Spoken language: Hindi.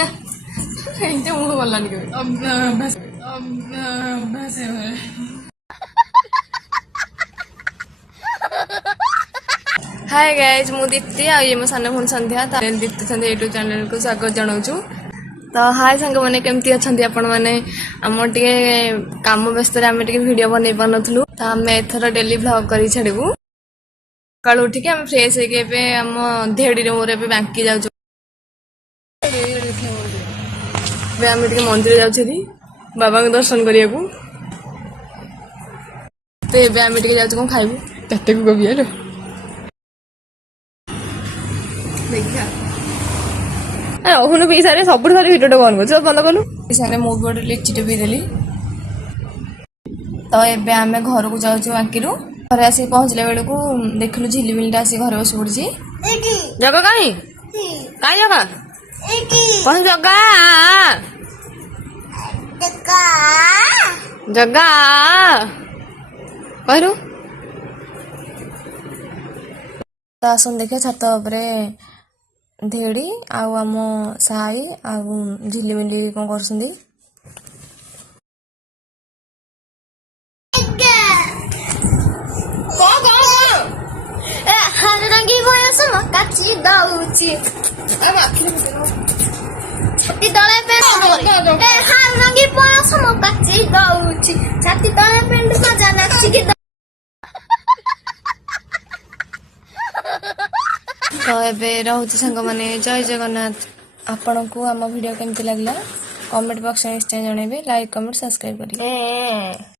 ଏମିତି ମୁହଁ ଗଲାନି କେବେ हाय गाइज मु दीप्ति आ ये मो सान भून संध्या दीप्ति संध्या यूट्यूब चैनल को स्वागत जनाऊँ। तो हाय सांग मैंने केमती अच्छा आपण मैंने आम टे कम व्यस्त आम टे भिड बन पार नु तो आम एथर डेली व्लॉग कर छाड़ू सकाल उठिक आम फ्रेश होके आम धेड़ी मोर बांकी जाऊँ आम टे मंदिर जाऊँ बाबा को दर्शन करने को तो ये आम टे जाऊँ कौन खाइबू तेते को कभी हेलो देखा अहुन पी सारे सब भिडियो बन कर भल कलु सारे मु भी गोटे लिचीटे पीदेली। तो ये आम घर को जाऊँ बांकी घर आसिक पहुँचला बेलू देखलु झिलिमिलिटा आसिक घर बस पड़ी जगह कहीं कहीं जगह कौन जगह जगह कहलु तो आसन देखिए छात उपरे धेड़ी आम साई आ झिलिमिली कौन कर तो ये रोचे सांग मैंने जय जगन्नाथ आपण को आम वीडियो केमती लगला कमेंट बॉक्स में निश्चय जनइबे लाइक कमेंट सब्सक्राइब करें।